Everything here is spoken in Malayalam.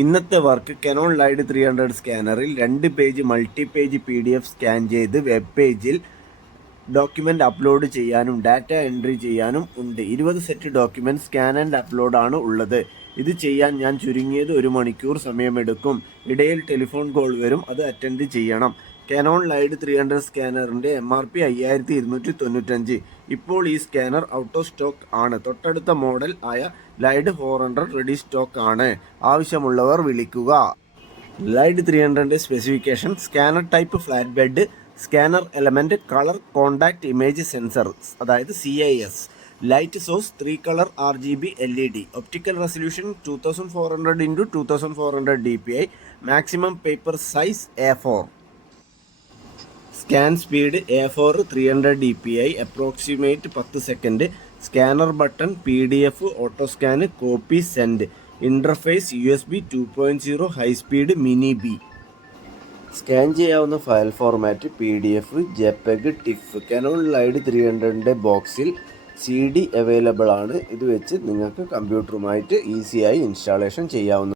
ഇന്നത്തെ വർക്ക് കനോൺ ലൈഡ് 300 സ്കാനറിൽ 2 page multi page PDF scan ചെയ്ത് വെബ് പേജിൽ ഡോക്യുമെൻ്റ് അപ്ലോഡ് ചെയ്യാനും ഡാറ്റ എൻട്രി ചെയ്യാനും ഉണ്ട്. 20 set document scan and upload ആണ് ഉള്ളത്. ഇത് ചെയ്യാൻ ഞാൻ ചുരുങ്ങിയത് 1 മണിക്കൂർ സമയമെടുക്കും. ഇടയിൽ ടെലിഫോൺ കോൾ വരും, അത് അറ്റൻഡ് ചെയ്യണം. കനോൺ ലൈഡ് 300 സ്കാനറിൻ്റെ MRP 5295. ഇപ്പോൾ ഈ സ്കാനർ ഔട്ട് ഓഫ് സ്റ്റോക്ക് ആണ്. തൊട്ടടുത്ത മോഡൽ ആയ ലൈഡ് 400 റെഡി സ്റ്റോക്ക് ആണ്. ആവശ്യമുള്ളവർ വിളിക്കുക. LiDE 300 specification: scanner type flat bed, scanner element colour contact image sensor അതായത് CIS, light source 3 colour RGB LED, optical resolution 2400x2400 DPI, maximum paper size A4, scan speed A4 300 DPI, approximate 10 second, scanner button, PDF, auto scan, copy, send, interface USB 2.0 high speed mini B. Scan ചെയ്യാവുന്ന file format PDF, JPEG, TIFF. Canon LiDE 300ൻ്റെ ബോക്സിൽ CD അവൈലബിൾ ആണ്. ഇത് വെച്ച് നിങ്ങൾക്ക് കമ്പ്യൂട്ടറുമായിട്ട് ഈസിയായി ഇൻസ്റ്റാളേഷൻ ചെയ്യാവുന്ന